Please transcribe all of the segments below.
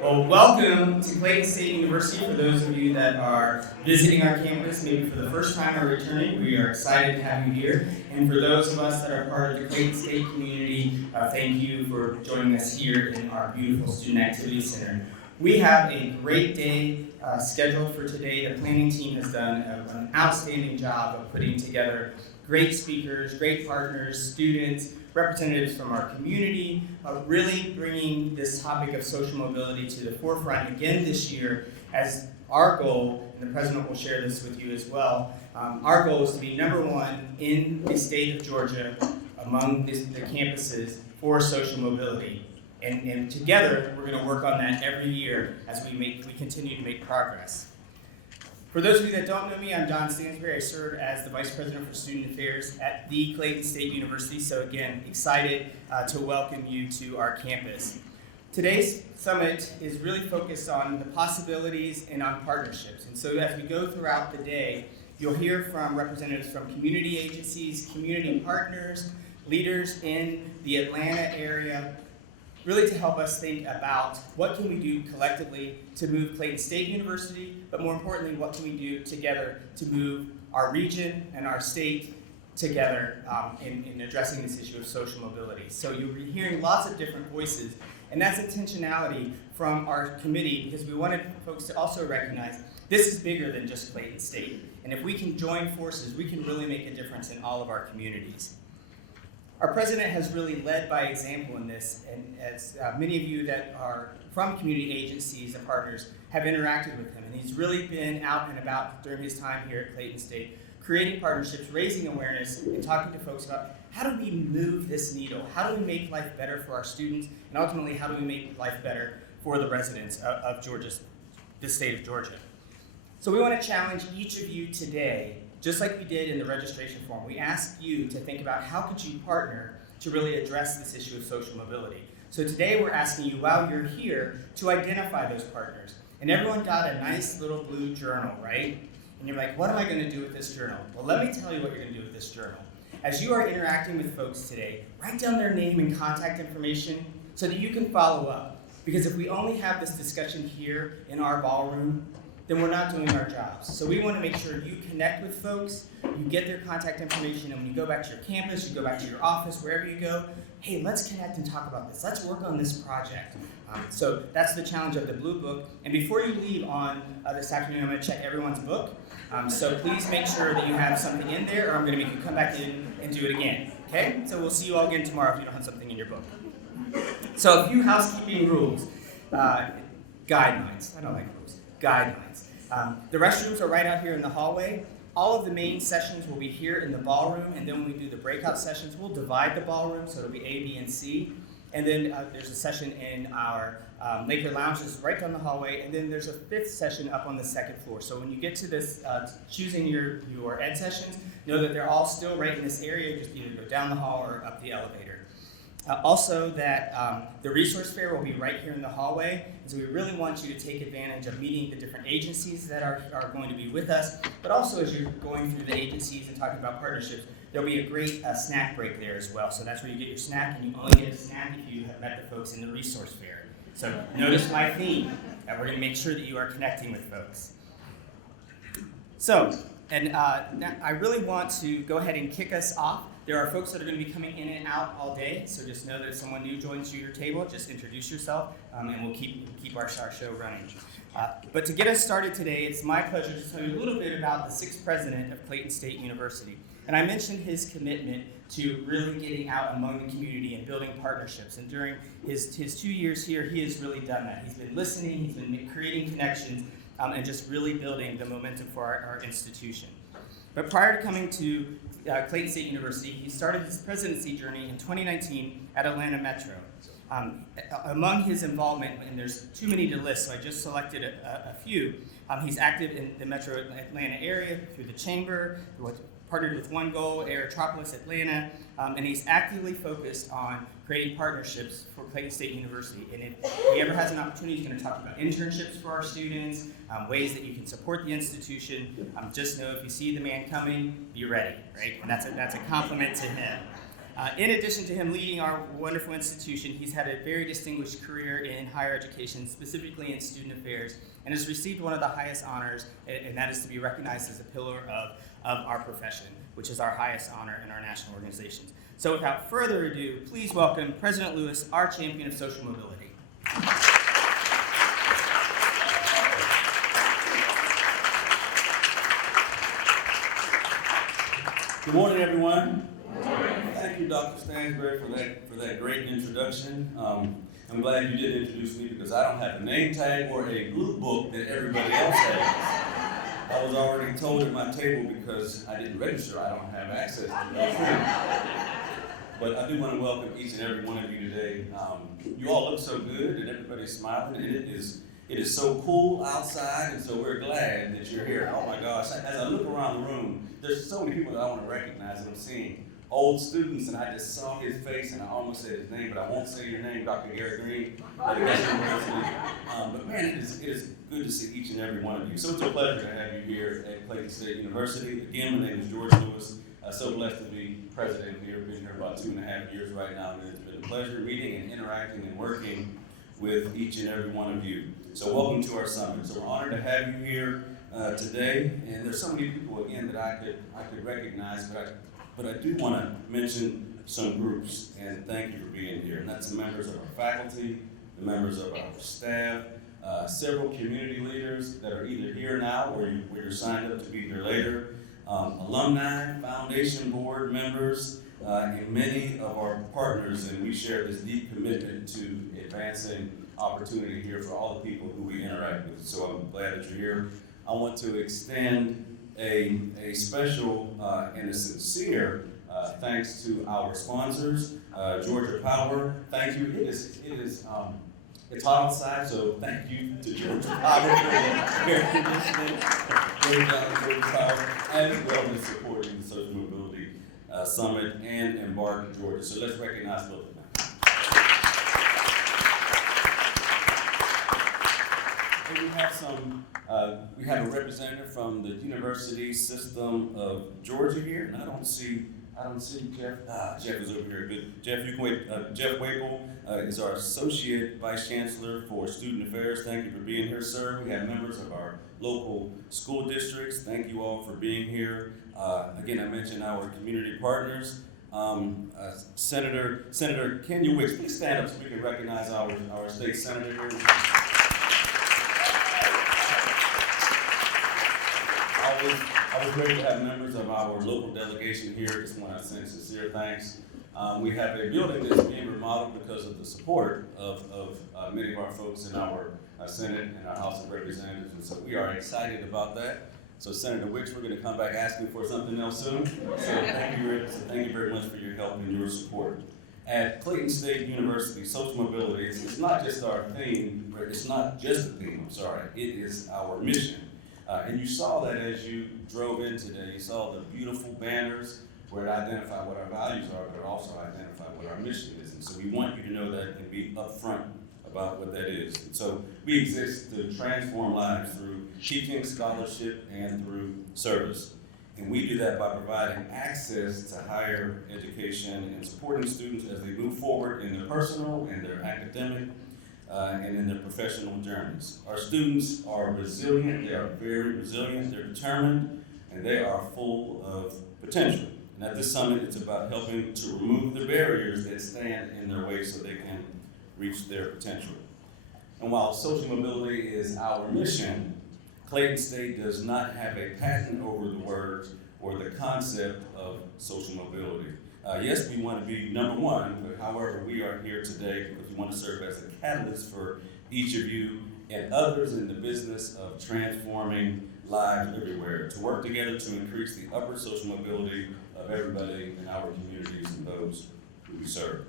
Well, welcome to Clayton State University. For those of you that are visiting our campus, maybe for the first time or returning, we are excited to have you here. And for those of us that are part of the Clayton State community, thank you for joining us here in our beautiful Student Activity Center. We have a great day scheduled for today. The planning team has done an outstanding job of putting together great speakers, great partners, students, representatives from our community, really bringing this topic of social mobility to the forefront again this year as our goal, and the president will share this with you as well, our goal is to be number one in the state of Georgia among the campuses for social mobility. And together, we're going to work on that every year as we continue to make progress. For those of you that don't know me, I'm John Stansberry. I serve as the Vice President for Student Affairs at the Clayton State University. So again, excited to welcome you to our campus. Today's summit is really focused on the possibilities and on partnerships. And so as we go throughout the day, you'll hear from representatives from community agencies, community partners, leaders in the Atlanta area, really to help us think about what can we do collectively to move Clayton State University, but more importantly, what can we do together to move our region and our state together in addressing this issue of social mobility. So you'll be hearing lots of different voices, and that's intentionality from our committee because we wanted folks to also recognize this is bigger than just Clayton State. And if we can join forces, we can really make a difference in all of our communities. Our president has really led by example in this, and as many of you that are from community agencies and partners have interacted with him, and he's really been out and about during his time here at Clayton State, creating partnerships, raising awareness, and talking to folks about how do we move this needle? How do we make life better for our students, and ultimately, how do we make life better for the residents of the state of Georgia? So we want to challenge each of you today, just like we did in the registration form. We asked you to think about how could you partner to really address this issue of social mobility. So today we're asking you, while you're here, to identify those partners. And everyone got a nice little blue journal, right? And you're like, what am I going to do with this journal? Well, let me tell you what you're going to do with this journal. As you are interacting with folks today, write down their name and contact information so that you can follow up. Because if we only have this discussion here in our ballroom, then we're not doing our jobs. So we want to make sure you connect with folks, you get their contact information, and when you go back to your campus, you go back to your office, wherever you go, hey, let's connect and talk about this. Let's work on this project. So that's the challenge of the Blue Book. And before you leave on this afternoon, I'm going to check everyone's book. So please make sure that you have something in there, or I'm going to make you come back in and do it again. Okay? So we'll see you all again tomorrow if you don't have something in your book. So a few housekeeping rules. Guidelines. I don't like rules. Guidelines. The restrooms are right out here in the hallway. All of the main sessions will be here in the ballroom, and then when we do the breakout sessions, we'll divide the ballroom, so it'll be A, B, and C. And then there's a session in our Laker Lounge, that's right down the hallway, and then there's a fifth session up on the second floor. So when you get to this, choosing your ed sessions, know that they're all still right in this area, just either go down the hall or up the elevator. Also that the resource fair will be right here in the hallway, and so we really want you to take advantage of meeting the different agencies that are going to be with us, but also as you're going through the agencies and talking about partnerships, there'll be a great snack break there as well. So that's where you get your snack, and you only get a snack if you have met the folks in the resource fair. So notice my theme, that we're going to make sure that you are connecting with folks. So, and now I really want to go ahead and kick us off. There are folks that are going to be coming in and out all day, so just know that if someone new joins your table, just introduce yourself, and we'll keep our show running. But to get us started today, it's my pleasure to tell you a little bit about the sixth president of Clayton State University. And I mentioned his commitment to really getting out among the community and building partnerships. And during his 2 years here, he has really done that. He's been listening, he's been creating connections, and just really building the momentum for our institution. But prior to coming to Clayton State University, he started his presidency journey in 2019 at Atlanta Metro. Among his involvement, and there's too many to list, so I just selected a few, he's active in the Metro Atlanta area through the Chamber, partnered with One Goal, Aerotropolis Atlanta, and he's actively focused on creating partnerships for Clayton State University. And if he ever has an opportunity, he's going to talk about internships for our students, ways that you can support the institution. Just know if you see the man coming, be ready, right? And that's a compliment to him. In addition to him leading our wonderful institution, he's had a very distinguished career in higher education, specifically in student affairs, and has received one of the highest honors, and that is to be recognized as a pillar of our profession, which is our highest honor in our national organizations. So without further ado, please welcome President Lewis, our champion of social mobility. Good morning, everyone. Good morning. Thank you, Dr. Stansberry, for that great introduction. I'm glad you did introduce me because I don't have a name tag or a blue book that everybody else has. I was already told at my table because I didn't register, I don't have access to those things. But I do want to welcome each and every one of you today. You all look so good and everybody's smiling, and it is so cool outside, and so we're glad that you're here. Oh my gosh, as I look around the room, there's so many people that I want to recognize that I'm seeing. Old students, and I just saw his face, and I almost said his name, but I won't say your name, Dr. Gary Green. But man, it is good to see each and every one of you. So it's a pleasure to have you here at Clayton State University. Again, my name is Georj Lewis. So blessed to be president here. Been here about 2.5 years right now, and it's been a pleasure meeting and interacting and working with each and every one of you. So welcome to our summit. So we're honored to have you here today, and there's so many people again that I could recognize, but I do want to mention some groups, and thank you for being here. And that's the members of our faculty, the members of our staff, several community leaders that are either here now or you're signed up to be here later, alumni, foundation board members, and many of our partners, and we share this deep commitment to advancing opportunity here for all the people who we interact with. So I'm glad that you're here. I want to extend a special and a sincere thanks to our sponsors, Georgia Power. Thank you. It's hot outside, so thank you to Georgia Power for air conditioning. Great job, Georgia Power, as well as supporting the Social Mobility Summit and Embark Georgia. So let's recognize both of them. And we have a representative from the University System of Georgia here, and I don't see Jeff. Jeff is over here. Good. Jeff, you can wait. Jeff Waple is our Associate Vice Chancellor for Student Affairs. Thank you for being here, sir. We have members of our local school districts. Thank you all for being here. Again, I mentioned our community partners. Senator Kenya Wicks, please stand up so we can recognize our state senator here. Always great to have members of our local delegation here. Just want to send sincere thanks. We have a building that's being remodeled because of the support of many of our folks in our Senate and our House of Representatives, and so we are excited about that. So Senator Wicks, we're going to come back asking for something else soon. So thank you very much for your help and your support. At Clayton State University, social mobility, it's not just our theme, it's not just a theme, I'm sorry, it is our mission. And you saw that as you drove in today. You saw the beautiful banners where it identified what our values are, but it also identified what our mission is. And so we want you to know that and be upfront about what that is. And so we exist to transform lives through teaching, scholarship, and through service. And we do that by providing access to higher education and supporting students as they move forward in their personal and their academic and in their professional journeys. Our students are resilient, they are very resilient, they're determined, and they are full of potential. And at this summit, it's about helping to remove the barriers that stand in their way so they can reach their potential. And while social mobility is our mission, Clayton State does not have a patent over the words or the concept of social mobility. Yes, we want to be number one, but however, we are here today because we want to serve as a catalyst for each of you and others in the business of transforming lives everywhere, to work together to increase the upward social mobility of everybody in our communities and those who we serve.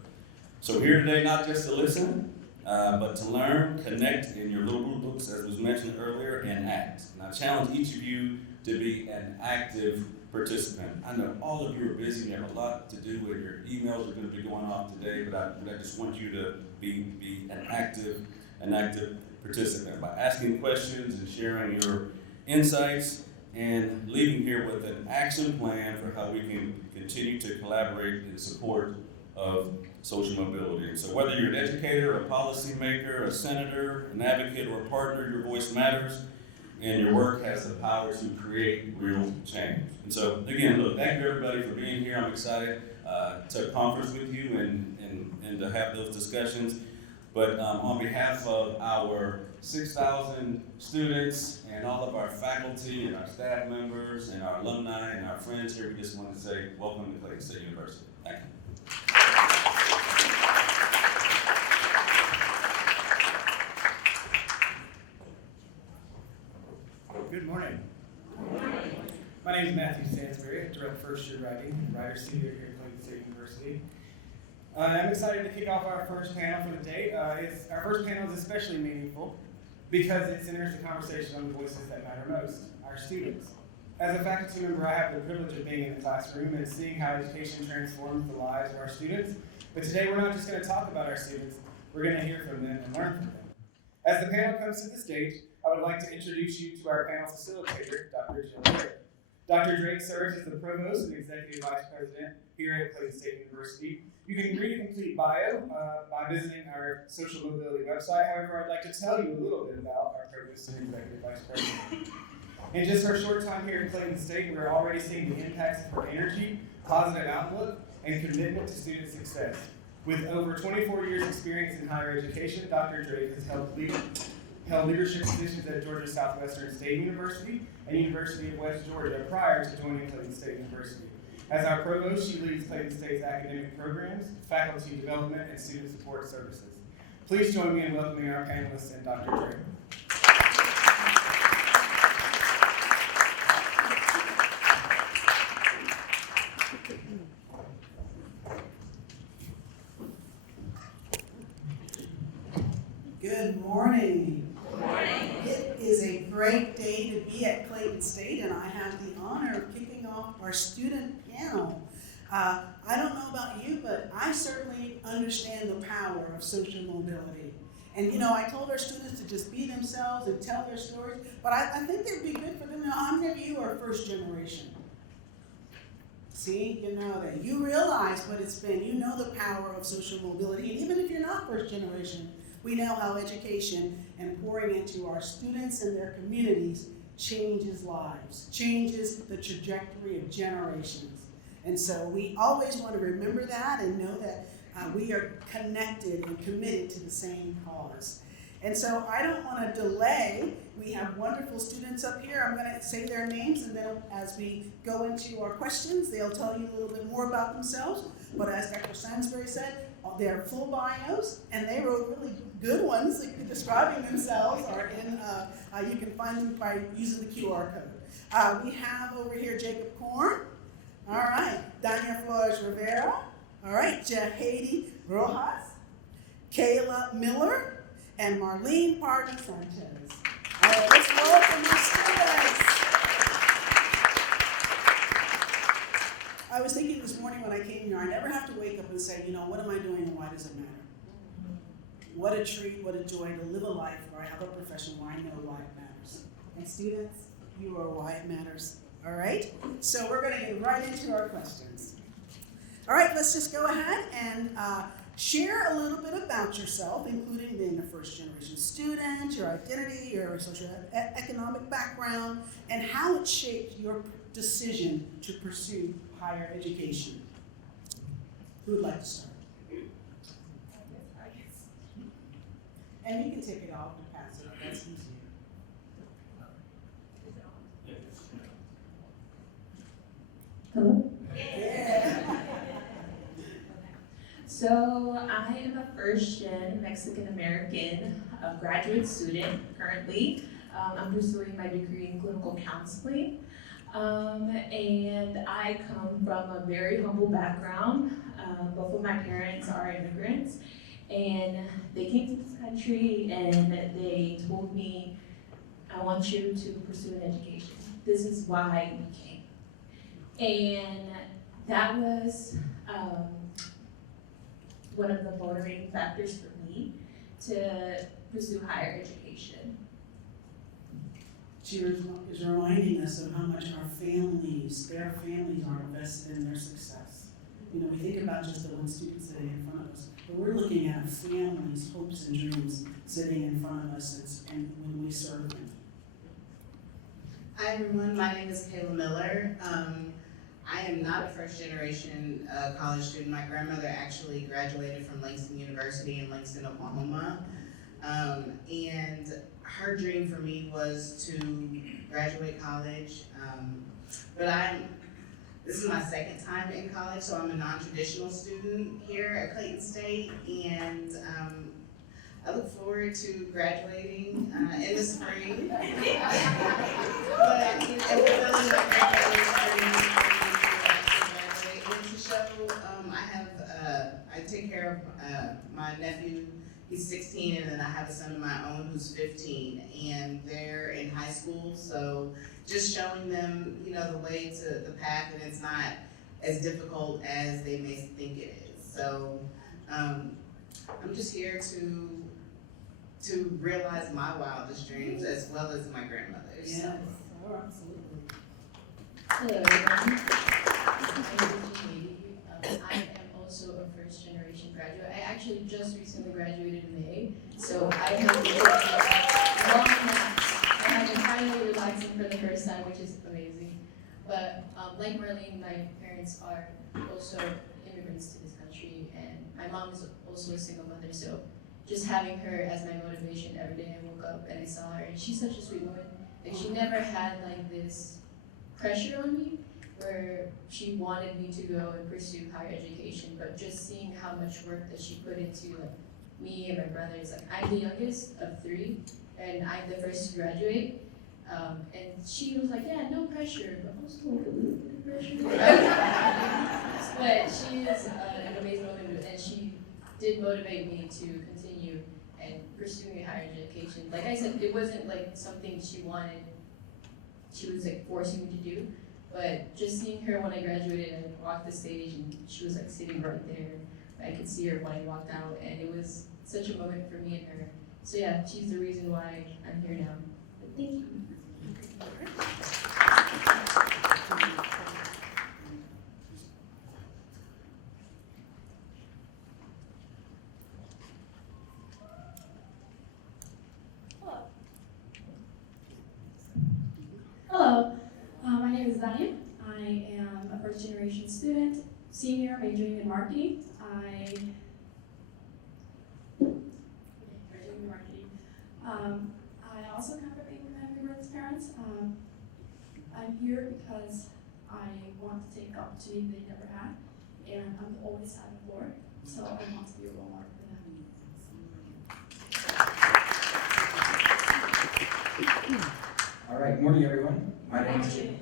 So here today, not just to listen, but to learn, connect in your little blue books, as was mentioned earlier, and act. And I challenge each of you to be an active participant. I know all of you are busy, you have a lot to do, and your emails are going to be going off today, but I just want you to be an active participant by asking questions and sharing your insights and leaving here with an action plan for how we can continue to collaborate and support of social mobility. And so whether you're an educator, a policymaker, a senator, an advocate, or a partner, your voice matters, and your work has the power to create real change. And so, again, look, thank you everybody for being here. I'm excited to conference with you and to have those discussions. But on behalf of our 6,000 students and all of our faculty and our staff members and our alumni and our friends here, we just want to say welcome to Clayton State University. Thank you. Good morning. My name is Matthew Stansberry, direct first year writing and writer senior here at Clayton State University. I'm excited to kick off our first panel for the day. Our first panel is especially meaningful because it centers the conversation on the voices that matter most, our students. As a faculty member, I have the privilege of being in the classroom and seeing how education transforms the lives of our students. But today we're not just going to talk about our students, we're going to hear from them and learn from them. As the panel comes to the stage, I would like to introduce you to our panel facilitator, Dr. Georj. Dr. Drake serves as the Provost and Executive Vice President here at Clayton State University. You can read a complete bio by visiting our social mobility website. However, I'd like to tell you a little bit about our Provost and Executive Vice President. In just our short time here at Clayton State, we're already seeing the impacts of her energy, positive outlook, and commitment to student success. With over 24 years experience in higher education, Dr. Drake has held leadership positions at Georgia Southwestern State University and University of West Georgia prior to joining Clayton State University. As our provost, she leads Clayton State's academic programs, faculty development, and student support services. Please join me in welcoming our panelists and Dr. Drake. Good morning. Good morning. It is a great day to be at Clayton State, and I have the honor of kicking off our student panel. I don't know about you, but I certainly understand the power of social mobility. And I told our students to just be themselves and tell their stories, but I think it'd be good for them to know how many of you are first generation. See, you know that. You realize what it's been. You know the power of social mobility, and even if you're not first generation, we know how education and pouring into our students and their communities changes lives, changes the trajectory of generations. And so we always want to remember that and know that we are connected and committed to the same cause. And so I don't want to delay. We have wonderful students up here. I'm going to say their names, and then as we go into our questions, they'll tell you a little bit more about themselves. But as Dr. Sansbury said, they're full bios, and they wrote really good ones describing themselves. Are in. You can find them by using the QR code. We have over here Jacob Korn. All right, Dania Flores Rivera. All right, Jahedi Rojas, Kayla Miller, and Marlene Parton Sanchez. All right, let's welcome our students. I was thinking this morning when I came here, I never have to wake up and say, what am I doing and why does it matter? What a treat, what a joy to live a life where I have a profession where I know why it matters. And students, you are why it matters. All right? So we're going to get right into our questions. All right, let's just go ahead and share a little bit about yourself, including being a first-generation student, your identity, your socioeconomic background, and how it shaped your decision to pursue higher education. Who would like to start? And you can take it off and pass it up. That's easier. Hello? Yeah. So I am a first-gen Mexican-American graduate student currently. I'm pursuing my degree in clinical counseling. And I come from a very humble background. Both of my parents are immigrants, and they came to this country and they told me, I want you to pursue an education. This is why we came. And that was one of the motivating factors for me to pursue higher education. She is reminding us of how much our families, their families are invested in their success. You know, we think about just the one student sitting in front of us, but we're looking at a family's hopes and dreams sitting in front of us and when we serve them. Hi everyone, my name is Kayla Miller. I am not a first generation college student. My grandmother actually graduated from Langston University in Langston, Oklahoma. And her dream for me was to graduate college. This is my second time in college, so I'm a non-traditional student here at Clayton State, and I look forward to graduating in the spring. But and fulfilling my grandmother's dream to graduate. And to show, I take care of my nephew. He's 16, and then I have a son of my own who's 15, and they're in high school. So just showing them, you know, the way to the path, and it's not as difficult as they may think it is. So I'm just here to realize my wildest dreams as well as my grandmother's. Yes, oh, absolutely. Hello everyone. My name is Georj. I am also a first generation graduate. I actually just recently graduated in May, so I have long naps. I have been finally relaxing for the first time, which is amazing. But like Marlene, my parents are also immigrants to this country, and my mom is also a single mother, so just having her as my motivation every day. I woke up and I saw her, and she's such a sweet woman. Like, she never had like this pressure on me where she wanted me to go and pursue higher education, but just seeing how much work that she put into like me and my brothers. Like, I'm the youngest of 3, and I'm the first to graduate. And she was like, yeah, no pressure, but also like a little bit of pressure. But she is an amazing woman, and she did motivate me to continue and pursuing a higher education. Like I said, it wasn't like something she wanted, she was like forcing me to do, but just seeing her when I graduated and I walked the stage and she was like sitting right there, I could see her when I walked out, and it was such a moment for me and her. So yeah, she's the reason why I'm here now. But thank you. Hello, my name is Dania. I am a first generation student, senior, majoring in marketing. I also come from immigrant parents. I'm here because I want to take the opportunity they never had, and I'm always having for it, so I want to be a role model for them. All right, morning everyone. My name is Jacob.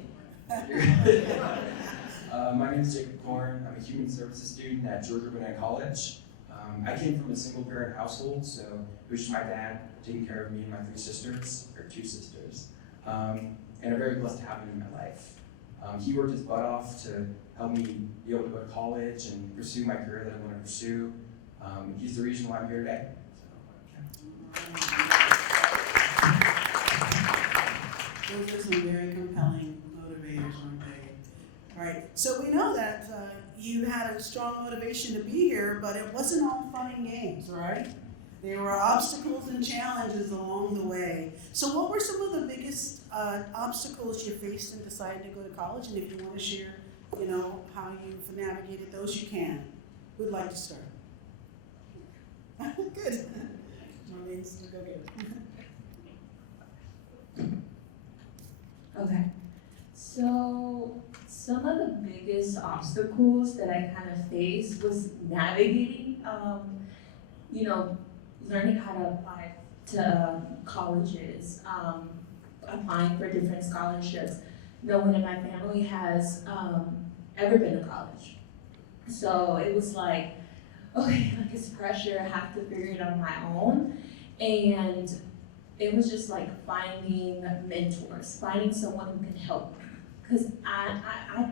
My name is Jacob Korn. I'm a human services student at Georj College. I came from a single parent household, so it was just my dad taking care of me and my 2 sisters. And I'm very blessed to have him in my life. He worked his butt off to help me be able to go to college and pursue my career that I want to pursue. He's the reason why I'm here today. Those are some very compelling motivators, aren't they? All right, so we know that you had a strong motivation to be here, but it wasn't all fun and games, right? There were obstacles and challenges along the way. So what were some of the biggest obstacles you faced in deciding to go to college? And if you want to share, you know, how you've navigated those, you can. Who'd like to start? Good. Marlene's go get it. Okay, so some of the biggest obstacles that I kind of faced was navigating, learning how to apply to colleges, applying for different scholarships. No one in my family has ever been to college. So it was like, okay, like it's pressure, I have to figure it out on my own. And it was just like finding mentors, finding someone who can help me. Because I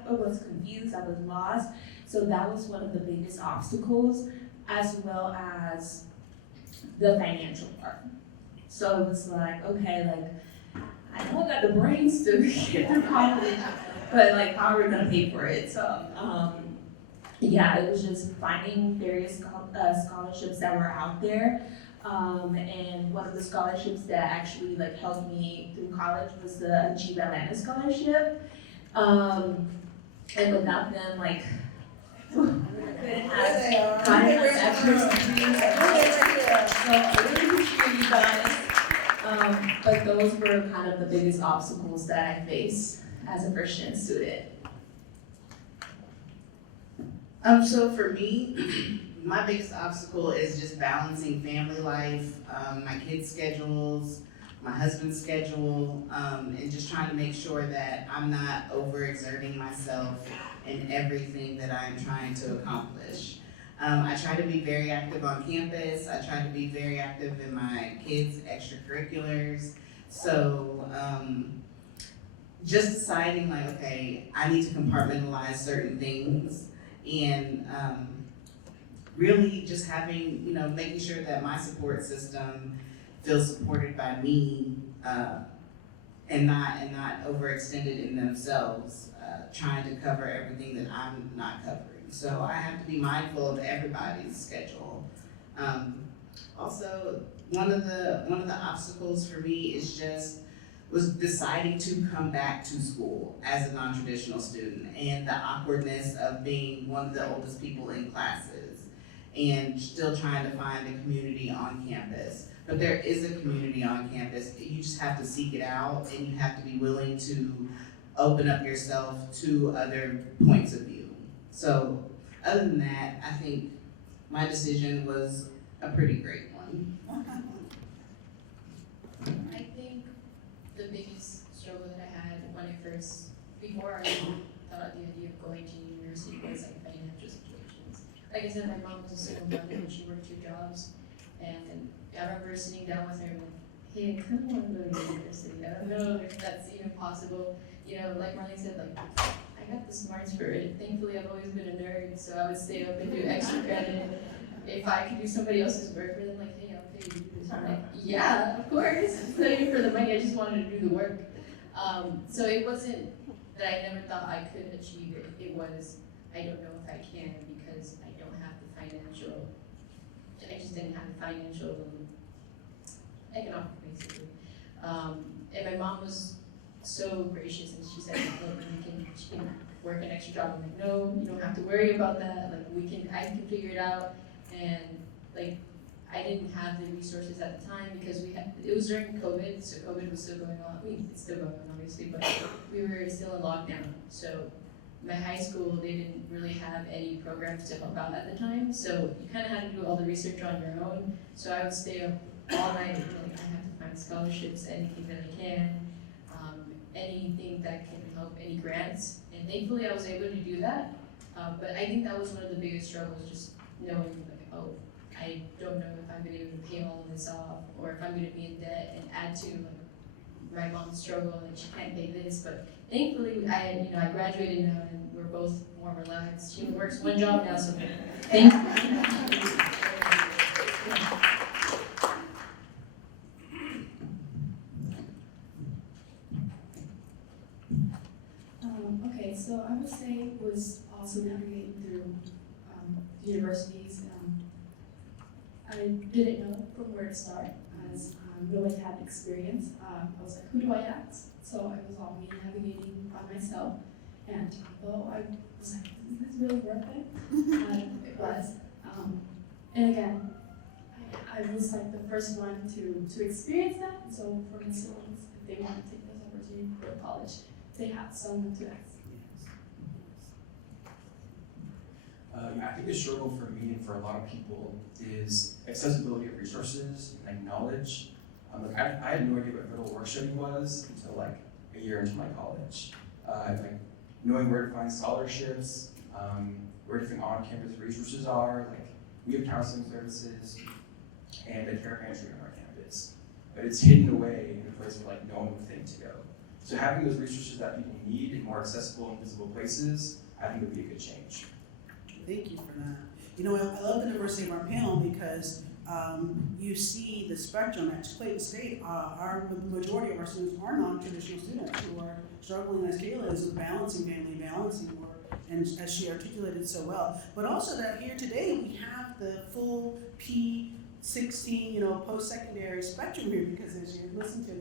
was confused, I was lost. So that was one of the biggest obstacles, as well as the financial part. So it was like, okay, like, I know I got the brains to get through college, but like, how are we gonna pay for it? So yeah, it was just finding various scholarships that were out there. And one of the scholarships that actually like helped me through college was the Achieve Atlanta scholarship. And without them, like, I couldn't have gotten my bachelor's degree. So I really appreciate you guys. But those were kind of the biggest obstacles that I faced as a first-gen student. So for me, my biggest obstacle is just balancing family life, my kids' schedules, my husband's schedule, and just trying to make sure that I'm not overexerting myself in everything that I'm trying to accomplish. I try to be very active on campus. I try to be very active in my kids' extracurriculars. So just deciding like, okay, I need to compartmentalize certain things, and really just having, making sure that my support system feels supported by me, and not overextended in themselves, trying to cover everything that I'm not covering. So I have to be mindful of everybody's schedule. Also, one of the obstacles for me was deciding to come back to school as a non-traditional student, and the awkwardness of being one of the oldest people in classes and still trying to find a community on campus. But there is a community on campus. You just have to seek it out, and you have to be willing to open up yourself to other points of view. So other than that, I think my decision was a pretty great one. I think the biggest struggle that I had when I first, before I thought the idea of going to university was like financial situations. Like I said, my mom was a single mother and she worked 2 jobs. And I remember sitting down with her and like, hey, I kind of want to go to university. I don't know if that's even possible. Like Marlene said, like, I got the smarts for it. Thankfully, I've always been a nerd, so I would stay up and do extra credit. If I could do somebody else's work for them, like, hey, I'll pay you to do this. I'm like, yeah, of course. It's not even for the money, I just wanted to do the work. So it wasn't that I never thought I could achieve it. It was, I don't know if I can because I don't have the financial, I just didn't have the financial economic, basically. And my mom was so gracious, and she said, look, she can work an extra job. I'm like, no, you don't have to worry about that. Like, I can figure it out. And like, I didn't have the resources at the time because it was during COVID, so COVID was still going on. I mean, it's still going on, obviously, but we were still in lockdown. So my high school, they didn't really have any programs to help out at the time. So you kind of had to do all the research on your own. So I would stay up all night, like, I have to find scholarships, anything that I can. Anything that can help, any grants, and thankfully I was able to do that. But I think that was one of the biggest struggles, just knowing like, oh, I don't know if I'm gonna be able to pay all of this off, or if I'm gonna be in debt, and add to like my mom's struggle, like she can't pay this. But thankfully, I graduated now, and we're both more relaxed. She works 1 job now, so thank you. Okay, so I would say it was also navigating through universities. I didn't know from where to start, as no one had experience. I was like, who do I ask? So it was all me navigating by myself. And although I was like, is this really worth it? It was. And again, I was like the first one to experience that. So for my siblings, if they want to take this opportunity to go to college, they have someone to ask. I think the struggle for me and for a lot of people is accessibility of resources and knowledge. I had no idea what middle work study was until like a year into my college. Like knowing where to find scholarships, where different on-campus resources are. Like we have counseling services and a care pantry on our campus, but it's hidden away in a place where like no one would think to go. So having those resources that people need in more accessible and visible places, I think would be a good change. Thank you for that. I love the diversity of our panel because you see the spectrum at Clayton State. The majority of our students are non-traditional students who are struggling, as Kayla is, with balancing family, balancing work, and as she articulated so well. But also that here today we have the full P16, post-secondary spectrum here, because as you listen to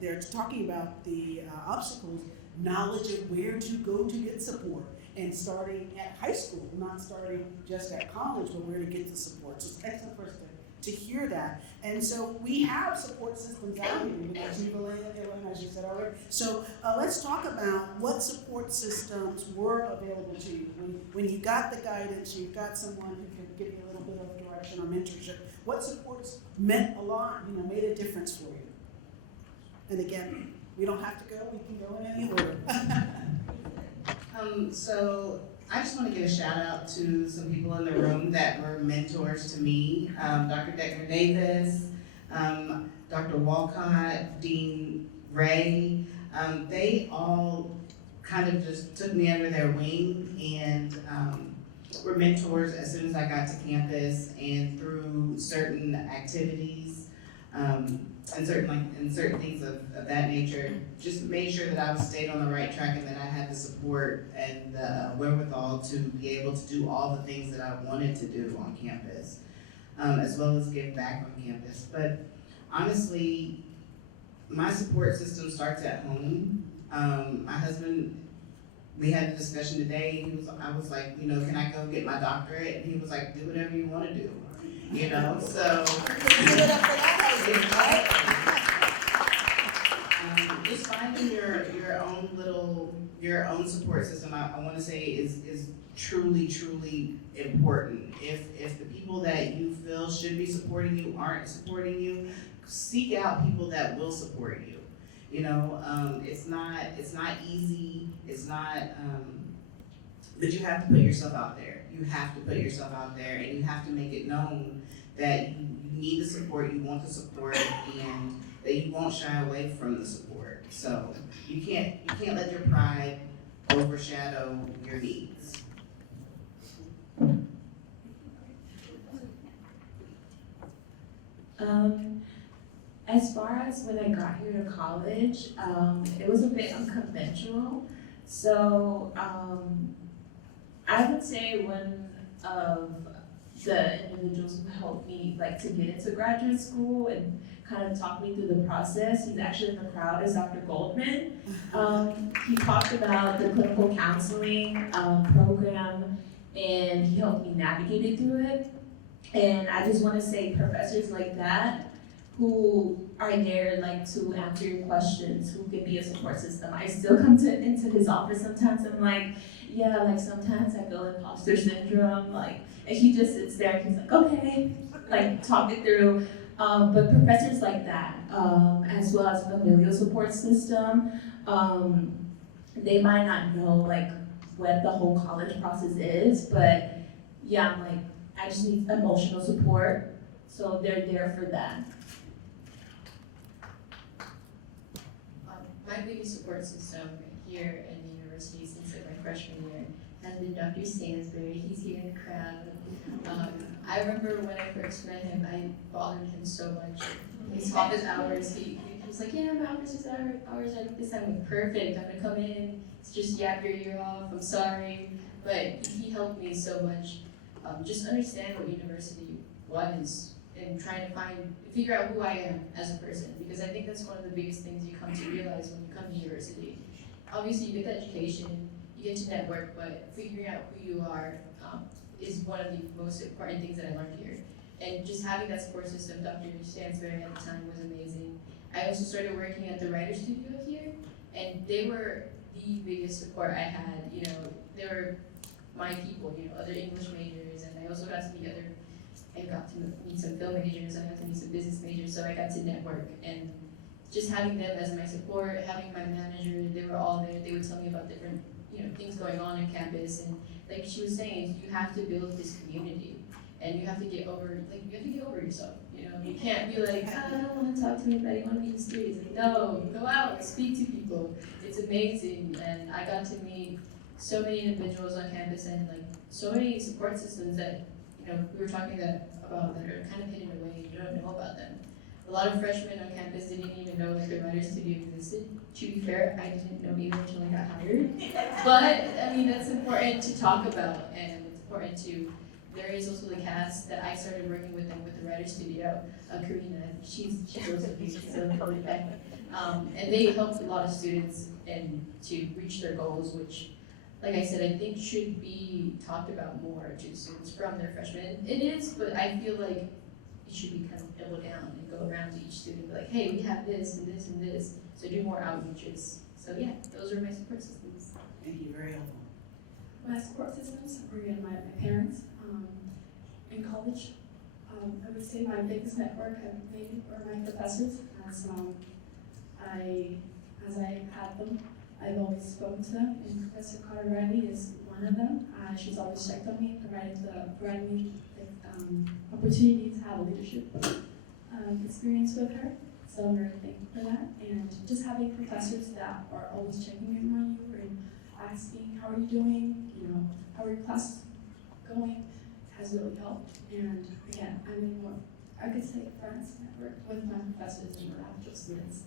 they're talking about the obstacles, knowledge of where to go to get support, and starting at high school, not starting just at college, but where to get the support. So it's excellent for us to hear that. And so we have support systems out here, as you said already. So let's talk about what support systems were available to you. When you got the guidance, you got someone who could give you a little bit of direction or mentorship, what supports meant a lot, made a difference for you? And again, we don't have to go, we can go in any order. So I just want to give a shout out to some people in the room that were mentors to me. Dr. Decker Davis, Dr. Walcott, Dean Ray. They all kind of just took me under their wing and were mentors as soon as I got to campus and through certain activities. And certain things of that nature, just made sure that I was stayed on the right track and that I had the support and the wherewithal to be able to do all the things that I wanted to do on campus, as well as give back on campus. But honestly, my support system starts at home. My husband, we had a discussion today. I was like, can I go get my doctorate? And he was like, do whatever you want to do. So just finding your own support system, I want to say is truly important. If the people that you feel should be supporting you aren't supporting you, seek out people that will support you. It's not easy. It's not. But you have to put yourself out there. You have to put yourself out there, and you have to make it known that you need the support, you want the support, and that you won't shy away from the support. So you can't let your pride overshadow your needs. As far as when I got here to college, it was a bit unconventional. So I would say one of the individuals who helped me to get into graduate school and kind of talked me through the process, he's actually in the crowd, is Dr. Goldman. He talked about the clinical counseling program, and he helped me navigate it through it. And I just want to say professors like that who are there to answer your questions, who can be a support system. I still come into his office sometimes, I'm like, yeah, sometimes I feel imposter syndrome, and he just sits there and he's like, okay, talk it through. But professors like that, as well as familial support system, they might not know what the whole college process is, but yeah, I just need emotional support, so they're there for that. My biggest support system here in the university since my freshman year has been Dr. Stansberry. He's here in the crowd. I remember when I first met him, I bothered him so much. His office hours, he was like, yeah, my office hours are this time. Perfect, I'm gonna come in, just yap your ear off, I'm sorry. But he helped me so much. Just understand what university was and trying to figure out who I am as a person, because I think that's one of the biggest things you come to realize when you come to university. Obviously, you get the education, you get to network, but figuring out who you are is one of the most important things that I learned here. And just having that support system, Dr. Stansberry at the time was amazing. I also started working at the writer studio here, and they were the biggest support I had. They were my people, other English majors, and I also got to meet some film majors, I got to meet some business majors, so I got to network. And just having them as my support, having my manager, they were all there. They would tell me about different things going on in campus, and like she was saying, you have to build this community, and you have to get over yourself. You can't be like, I don't want to talk to anybody, I want to be in the streets. No, go out, speak to people. It's amazing, and I got to meet so many individuals on campus and so many support systems that we were talking about that are kind of hidden away. You don't know about them. a lot of freshmen on campus didn't even know that the writer studio existed. To be fair, I didn't know even until I got hired. But I mean, that's important to talk about, and it's important to. There is also the cast that I started working with them with the writer studio, Karina. She goes to she's a code back. And they helped a lot of students and to reach their goals, which, like I said, I think should be talked about more to students from their freshmen. It is, but I feel like it should be kind of doubled down and go around to each student and be like, hey, we have this and this and this, so do more outreaches. So yeah, those are my support systems. Thank you, very helpful. My support systems are again my parents. In college, I would say my biggest network I've made are my professors. As I had them, I've always spoken to them, and Professor Carter Riley is one of them. She's always checked on me, provided me the opportunity to have a leadership experience with her. So I'm very thankful for that. And just having professors that are always checking in on you and asking, how are you doing? You know, how are your classes going? Has really helped. And again, I'm in more, I could say, friends network with my professors and more actual students.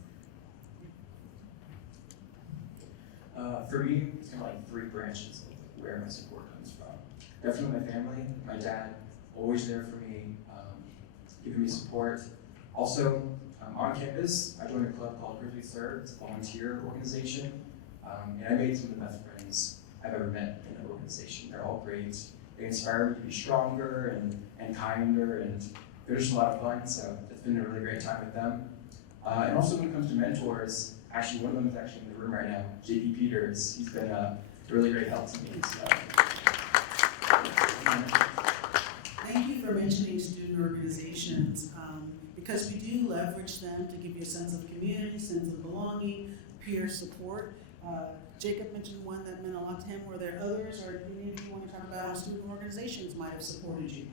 For me, it's kind of like three branches of where my support comes from. Definitely my family, my dad, always there for me, giving me support. Also, on campus, I joined a club called Grizzly Serve. It's a volunteer organization, and I made some of the best friends I've ever met in that organization. They're all great. They inspire me to be stronger and kinder, and they're just a lot of fun, so it's been a really great time with them. And also when it comes to mentors, actually one of them is actually in the room right now, JP Peters. He's been a really great help to me. So. Thank you for mentioning student organizations, because we do leverage them to give you a sense of community, sense of belonging, peer support. Jacob mentioned one that meant a lot to him. Were there others, or do you want to talk about how student organizations might have supported you?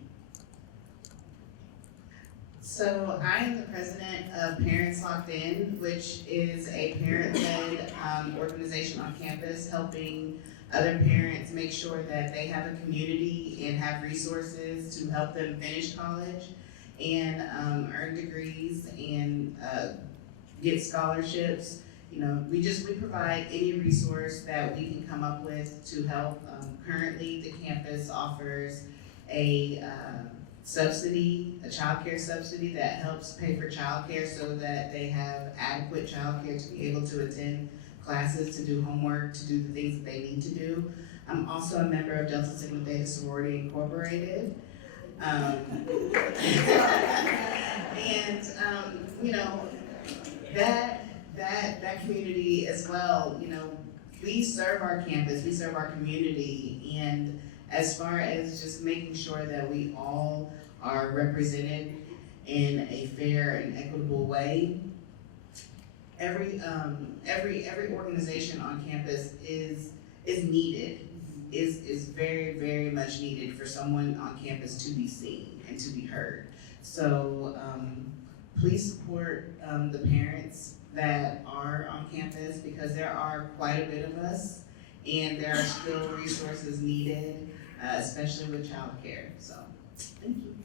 So I am the president of Parents Locked In, which is a parent-led organization on campus helping other parents make sure that they have a community and have resources to help them finish college and earn degrees and get scholarships. You know, we provide any resource that we can come up with to help. Currently, the campus offers a subsidy, a child care subsidy that helps pay for child care so that they have adequate child care to be able to attend classes, to do homework, to do the things that they need to do. I'm also a member of Delta Sigma Theta Sorority Incorporated. You know, that community as well, you know, we serve our campus, we serve our community, and as far as just making sure that we all are represented in a fair and equitable way, every organization on campus is needed, is very, very much needed for someone on campus to be seen and to be heard. So please support the parents that are on campus, because there are quite a bit of us, and there are still resources needed, especially with childcare. So, thank you.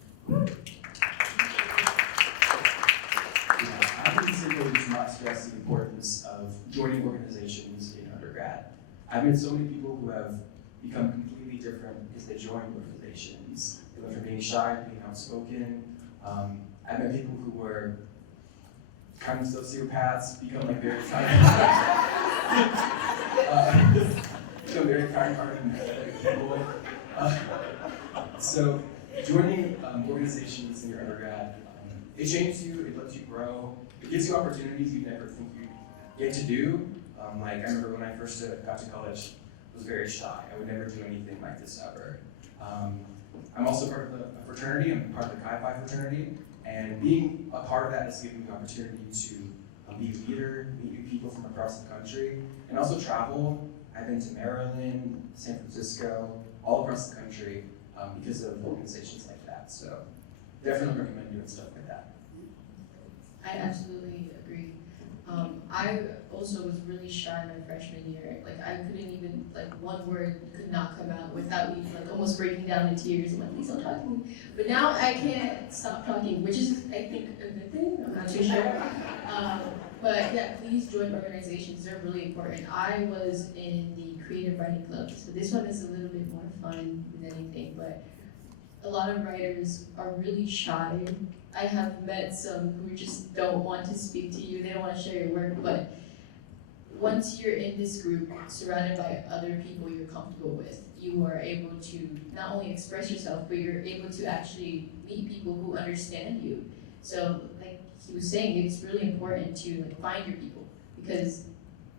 I think simply does not stress the importance of joining organizations in undergrad. I've met so many people who have become completely different because they joined organizations. They went from being shy to being outspoken. I've met people who were kind of sociopaths, become like very become very kind-hearted people. So joining organizations in your undergrad, it changes you, it lets you grow, it gives you opportunities you never think you'd get to do. Like I remember when I first got to college, I was very shy. I would never do anything like this ever. I'm also part of a fraternity, I'm part of the Chi Phi fraternity, and being a part of that has given me the opportunity to be a leader, meet new people from across the country, and also travel. I've been to Maryland, San Francisco, all across the country because of organizations like that. So definitely recommend doing stuff like that. I absolutely agree. I also was really shy my freshman year. Like I couldn't even, like one word could not come out without me like almost breaking down in tears. I'm like, please don't talk to me. But now I can't stop talking, which is I think a good thing. I'm I'm not too sure. But yeah, please join organizations, they're really important. I was in the creative writing club, so this one is a little bit more fun than anything, but a lot of writers are really shy. I have met some who just don't want to speak to you, they don't want to share your work, but once you're in this group, surrounded by other people you're comfortable with, you are able to not only express yourself, but you're able to actually meet people who understand you. So, like he was saying, it's really important to like find your people, because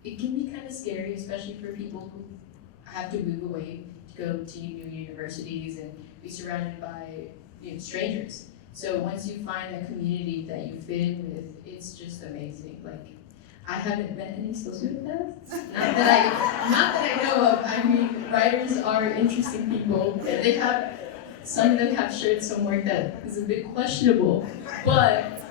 it can be kind of scary, especially for people who have to move away to go to new universities and be surrounded by strangers. So once you find a community that you fit in with, it's just amazing. Like, I haven't met any sociopaths. Not that I know of. I mean, writers are interesting people. Some of them have shared some work that is a bit questionable. But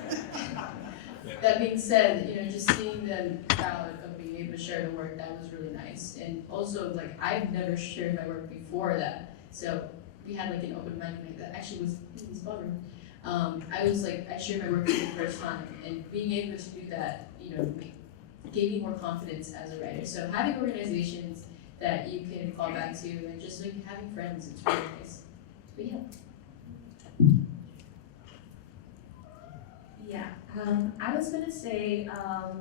that being said, just seeing them proud of being able to share the work, that was really nice. And also, like, I've never shared my work before that. So we had like an open mic night that actually was in this ballroom. I shared my work for the first time, and being able to do that, gave me more confidence as a writer. So having organizations that you can call back to, and just like having friends, it's really nice. But yeah. Yeah, I was gonna say,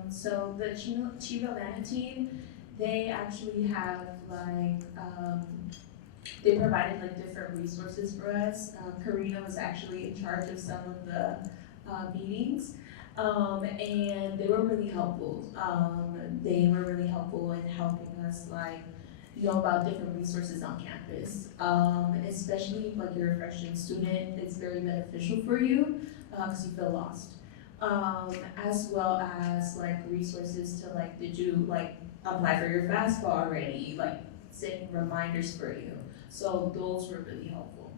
so the Chivo Atlanta team, they actually have like, they provided like different resources for us. Karina was actually in charge of some of the meetings, and they were really helpful. They were really helpful in helping us like know about different resources on campus. Especially like you're a freshman student, it's very beneficial for you because you feel lost. As well as like resources to like, did you like apply for your FAFSA already? Like setting reminders for you. So those were really helpful.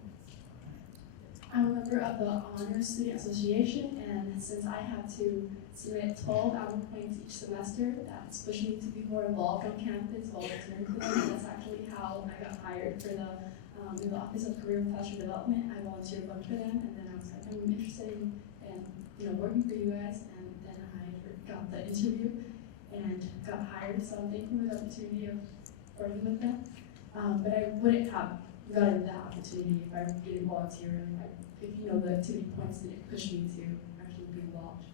I'm a member of the Honors Student Association, and since I have to submit 12 hour points each semester, that's pushed me to be more involved on campus, volunteering for them, and that's actually how I got hired for in the Office of Career and Professional Development. I volunteered a bunch for them, and then I was like, I'm interested in working for you guys, and then I got the interview and got hired, so I'm thankful for the opportunity of working with them. But I wouldn't have gotten that opportunity if I didn't volunteer and if the activity points didn't push me to actually be involved.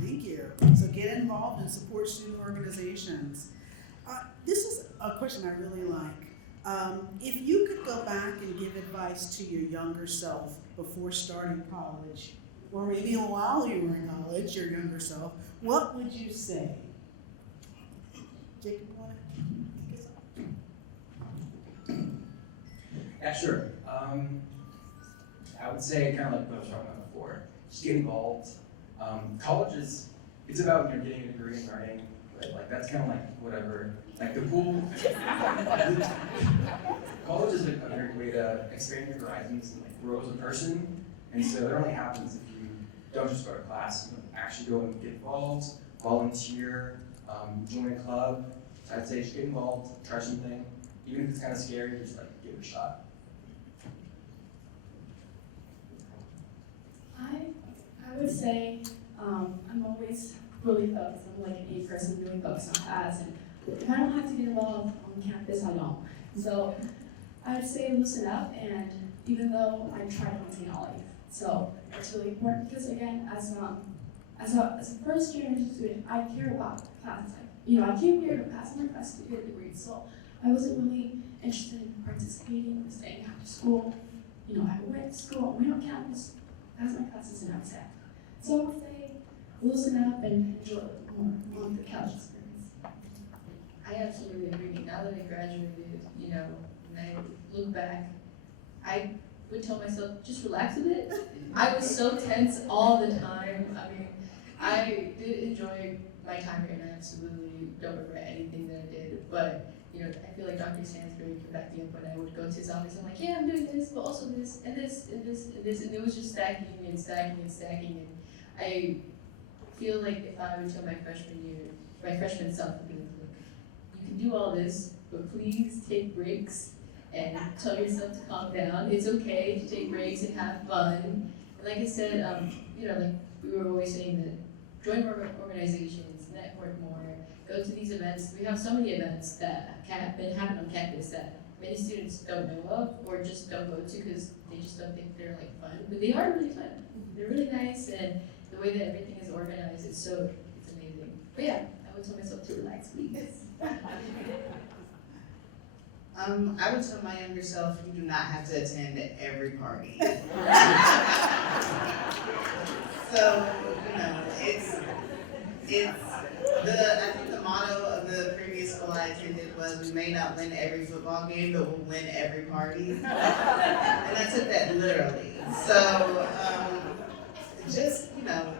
Thank you. So get involved and support student organizations. This is a question I really like. If you could go back and give advice to your younger self before starting college, or maybe while you were in college, your younger self, what would you say? Jacob, you want to kick us off? Yeah, sure. I would say kind of like what I was talking about before, just get involved. College it's about getting a degree in writing, but like that's kind of like whatever. Like the pool, college is a great way to expand your horizons and like grow as a person. And so it only happens if you don't just go to class, actually go and get involved, volunteer, join a club. So I'd say just get involved, try something. Even if it's kind of scary, just like give it a shot. I would say I'm always really focused. I'm like an A person, really focused on class, and if I don't have to get involved on campus, I don't. So I would say loosen up, and even though I try to maintain all life, so it's really important because again, as a first generation student, I care about classes. I came here to pass my class to get a degree, so I wasn't really interested in participating or staying after school. I went to school, went on campus, passed my classes, and I was happy. So I would say loosen up and enjoy more on the couch experience. I absolutely agree. Now that I graduated, when I look back, I would tell myself, just relax a bit. I was so tense all the time. I mean, I did enjoy my time here, and I absolutely don't regret anything that I did. But, I feel like Dr. Stansberry could back me up when I would go to his office. I'm like, yeah, I'm doing this, but also this, and this, and this, and this. And it was just stacking and stacking and stacking. And I feel like if I would tell my freshman self, I'd be like, look, you can do all this, but please take breaks and tell yourself to calm down. It's okay to take breaks and have fun. And like I said, you know, like we were always saying that join more organizations, network more, go to these events. We have so many events that have been happening on campus that many students don't know of or just don't go to because they just don't think they're like fun, but they are really fun. They're really nice, and the way that everything is organized, it's amazing. But yeah, I would tell myself to relax, please. I would tell my younger self, you do not have to attend every party. So, you know, I think the motto of the previous school I attended was, we may not win every football game, but we'll win every party. And I took that literally. So, just, you know,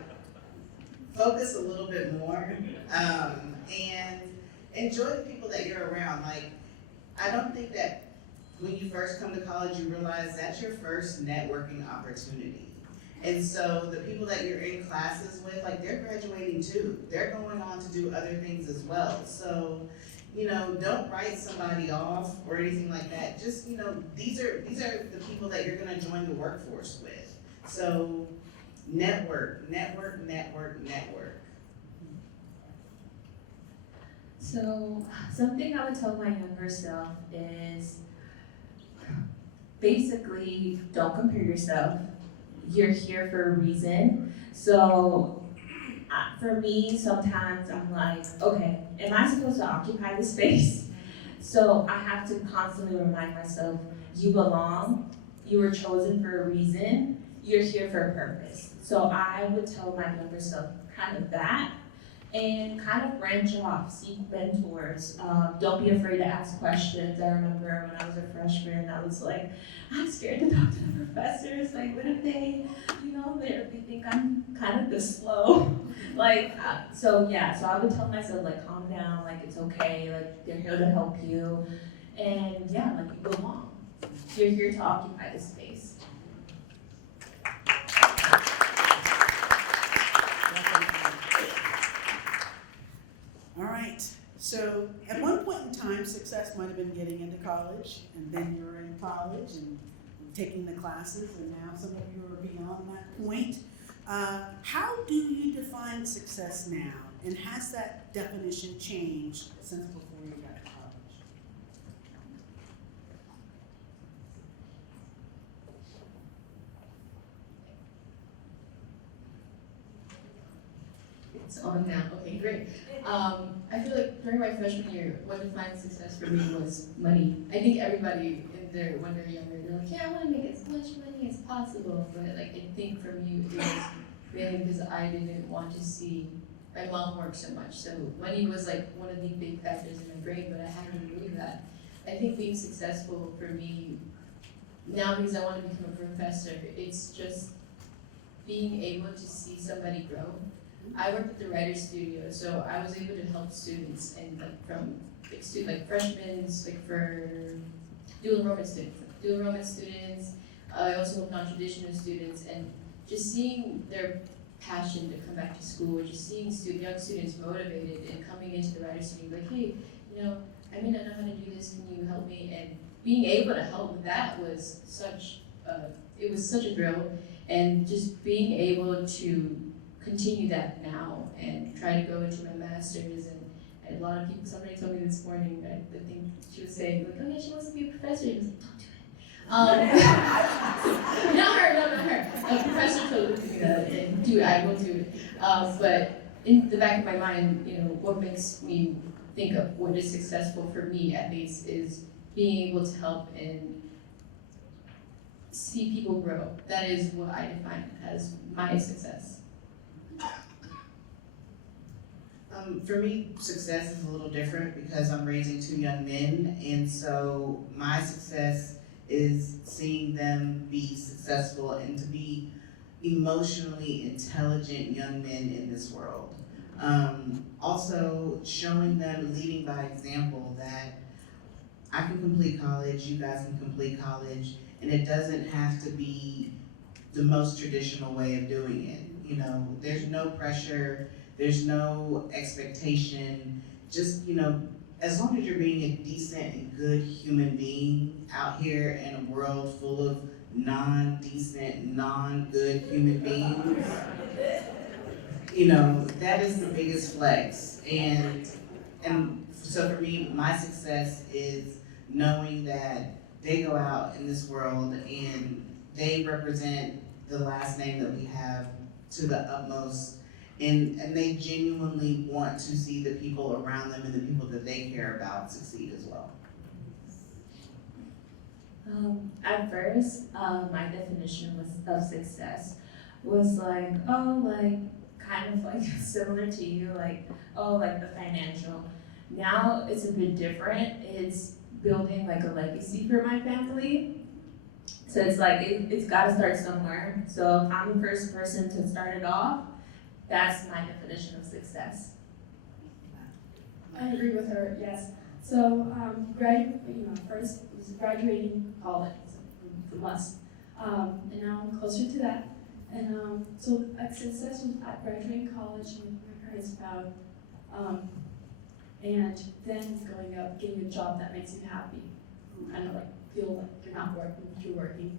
focus a little bit more, and enjoy the people that you're around. Like, I don't think that when you first come to college, you realize that's your first networking opportunity. And so the people that you're in classes with, like, they're graduating too. They're going on to do other things as well. So, you know, don't write somebody off or anything like that. Just, you know, these are the people that you're gonna join the workforce with. So network, network, network, network. So something I would tell my younger self is basically don't compare yourself. You're here for a reason. So for me, sometimes I'm like, okay, am I supposed to occupy this space? So I have to constantly remind myself, you belong, you were chosen for a reason, you're here for a purpose. So I would tell my younger self kind of that, and kind of branch off, seek mentors. Don't be afraid to ask questions. I remember when I was a freshman, I was like, I'm scared to talk to the professors. Like, what if they, you know, they think I'm kind of this slow? So I would tell myself, like, calm down, like, it's okay, like, they're here to help you. And yeah, like, you belong. You're here to occupy this space. All right, so at one point in time, success might have been getting into college, and then you were in college and taking the classes, and now some of you are beyond that point. How do you define success now, and has that definition changed since before you got to college? It's on now. Okay, great. I feel like during my freshman year, what defined success for me was money. I think everybody when they're younger, they're like, yeah, I want to make as much money as possible. But like, I think for me, it was really because I didn't want to see my mom work so much. So money was like one of the big factors in my brain, but I had to remove that. I think being successful for me now, because I want to become a professor, it's just being able to see somebody grow. I worked at the writer's studio, so I was able to help students, and like freshmen, like for dual enrollment students. I also help non-traditional students, and just seeing their passion to come back to school, just seeing young students motivated and coming into the writer's studio, like, hey, you know, I may not know how to do this. Can you help me? And being able to help with that was such a thrill, and just being able to continue that now and try to go into my master's, and a lot of people, somebody told me this morning, I think she was saying, like, oh yeah, she wants to be a professor. I was like, don't do it. Not her. A professor told me that, and I will do it. But in the back of my mind, you know, what makes me think of what is successful for me, at least, is being able to help and see people grow. That is what I define as my success. For me, success is a little different because I'm raising two young men, and so my success is seeing them be successful and to be emotionally intelligent young men in this world. Also showing them, leading by example, that I can complete college, you guys can complete college, and it doesn't have to be the most traditional way of doing it. You know, there's no pressure, there's no expectation, just, you know, as long as you're being a decent and good human being out here in a world full of non-decent, non-good human beings, you know, that is the biggest flex. And so for me, my success is knowing that they go out in this world and they represent the last name that we have to the utmost, and they genuinely want to see the people around them and the people that they care about succeed as well. At first, my definition of success was like, oh, like kind of like similar to you, like, oh, like the financial. Now it's a bit different. It's building like a legacy for my family. So it's like, it's gotta start somewhere. So if I'm the first person to start it off, that's my definition of success. I agree with her, yes. So, first was graduating college, the must. And now I'm closer to that. And so success was at graduating college and my parents proud. And then going up, getting a job that makes you happy. Kind of like feel like you're not working, but you're working.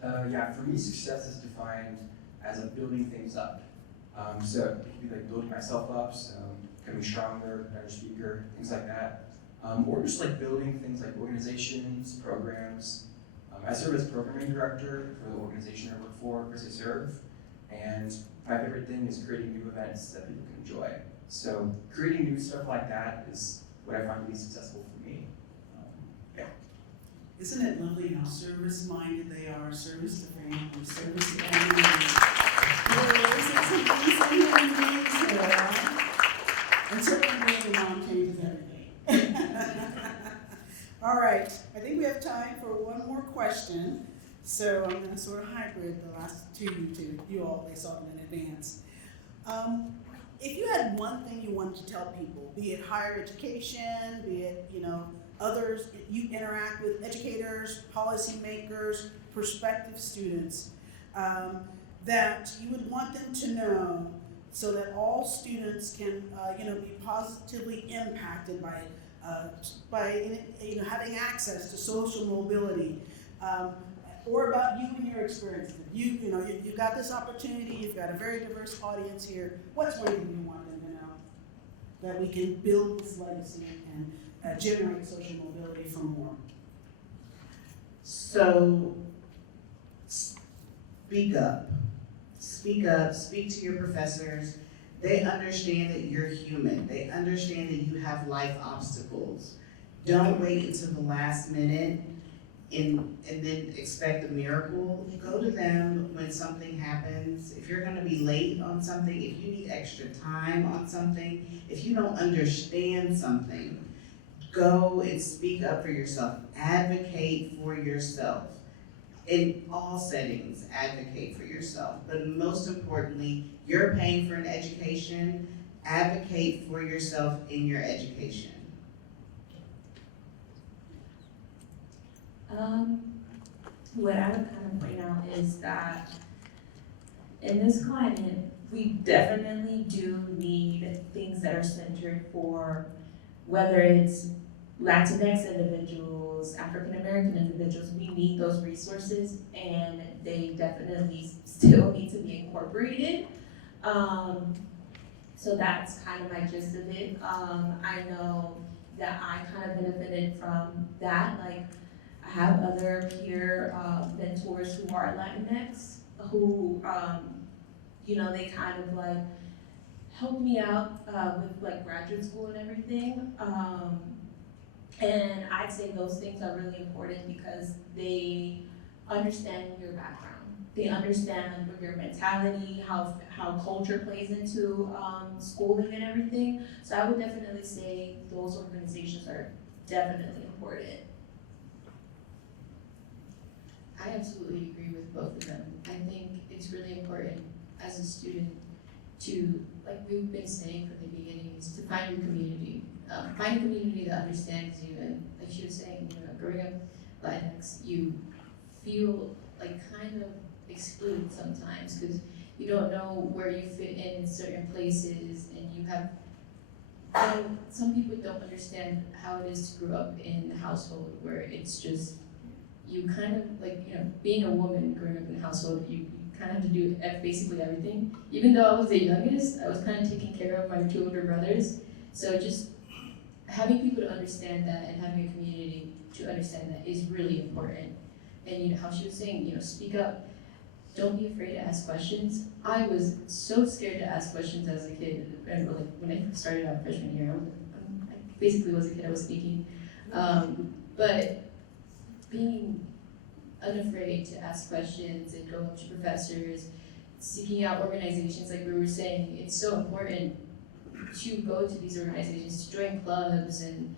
For me, success is defined as building things up. So it could be like building myself up, so becoming stronger, better speaker, things like that. Or just like building things like organizations, programs. I serve as programming director for the organization I work for, Chris I Serve. And my favorite thing is creating new events that people can enjoy. So creating new stuff like that is what I find to be successful for me. Isn't it lovely how service-minded they are, service to family, service to family. And certainly being a mom changes everything. All right, I think we have time for one more question. So I'm gonna sort of hybrid the last two to you all, they saw them in advance. If you had one thing you wanted to tell people, be it higher education, be it, others, you interact with educators, policymakers, prospective students, that you would want them to know so that all students can, be positively impacted by having access to social mobility, or about you and your experience. You've got this opportunity, you've got a very diverse audience here. What's one thing you want them to know that we can build this legacy and generate social mobility for more? So, speak up. Speak up, speak to your professors. They understand that you're human. They understand that you have life obstacles. Don't wait until the last minute and then expect a miracle. Go to them when something happens. If you're gonna be late on something, if you need extra time on something, if you don't understand something, go and speak up for yourself. Advocate for yourself. In all settings, advocate for yourself. But most importantly, you're paying for an education, advocate for yourself in your education. What I would kind of point out is that in this climate, we definitely do need things that are centered for whether it's Latinx individuals, African American individuals. We need those resources and they definitely still need to be incorporated. So that's kind of my gist of it. I know that I kind of benefited from that. Like, I have other peer mentors who are Latinx who, they kind of like helped me out with like graduate school and everything. And I'd say those things are really important because they understand your background. They understand like your mentality, how culture plays into schooling and everything. So I would definitely say those organizations are definitely important. I absolutely agree with both of them. I think it's really important as a student to, like we've been saying from the beginning, is to find your community. Find a community that understands you, and like she was saying, growing up Latinx, you feel like kind of excluded sometimes because you don't know where you fit in certain places, and you have some people don't understand how it is to grow up in a household where it's just, you kind of, like, you know, being a woman growing up in a household, you kind of have to do basically everything. Even though I was the youngest, I was kind of taking care of my 2 older brothers. So just having people to understand that and having a community to understand that is really important. And you know, how she was saying, you know, speak up. Don't be afraid to ask questions. I was so scared to ask questions as a kid, and like when I started out freshman year, I basically was a kid. I was speaking, but being unafraid to ask questions and go up to professors, seeking out organizations, like we were saying, it's so important to go to these organizations, to join clubs, and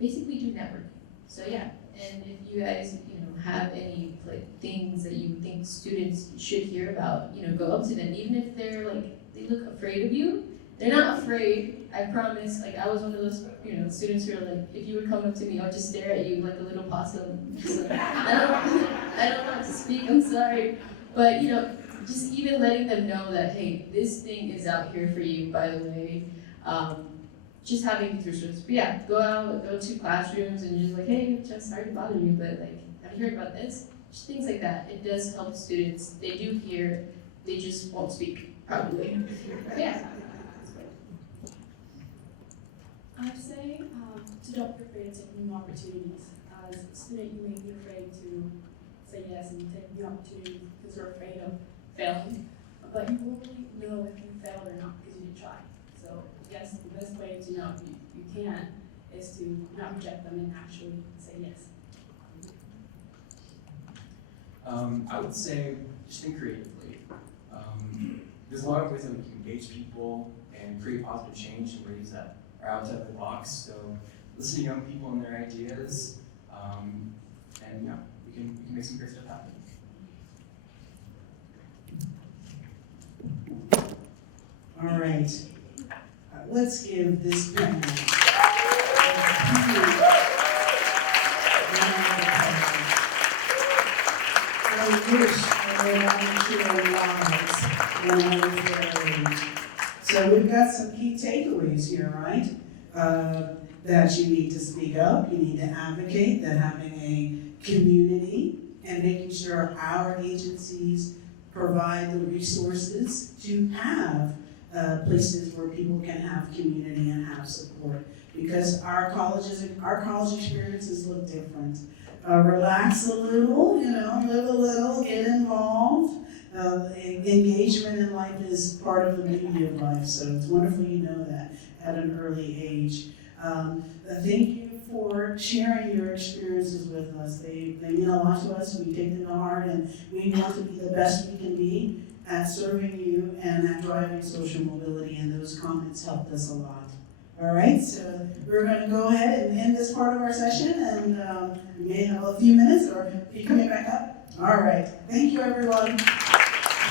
basically do networking. So yeah. And if you guys, you know, have any like things that you think students should hear about, you know, go up to them. Even if they're like, they look afraid of you, they're not afraid. I promise. Like, I was one of those, you know, students who are like, if you would come up to me, I'll just stare at you like a little possum. So, I don't know how to speak. I'm sorry, but you know, just even letting them know that, hey, this thing is out here for you. By the way. Just having these resources. But yeah, go out, go to classrooms and just like, hey, just sorry to bother you, but like, have you heard about this? Just things like that. It does help students. They do hear, they just won't speak, probably. Yeah. I'd say to don't be afraid to take new opportunities. As a student, you may be afraid to say yes and take new opportunities because you're afraid of failing, but you won't really know if you failed or not because you didn't try. So yes, the best way to know you can is to not reject them and actually say yes. I would say just think creatively. There's a lot of ways that we can engage people and create positive change in ways that are outside the box. So listen to young people and their ideas, and yeah, we can make some great stuff happen. All right. Let's give this panel I wish I were on lives when I was their age. So we've got some key takeaways here, right? That you need to speak up, you need to advocate, that having a community and making sure our agencies provide the resources to have places where people can have community and have support, because our college experiences look different. Relax a little, you know, live a little, get involved. Engagement in life is part of the beauty of life, so it's wonderful you know that at an early age. Thank you for sharing your experiences with us. They mean a lot to us. We take them to heart, and we want to be the best we can be at serving you and at driving social mobility, and those comments helped us a lot. All right, so we're going to go ahead and end this part of our session, and we may have a few minutes, or are you coming back up? All right, thank you, everyone.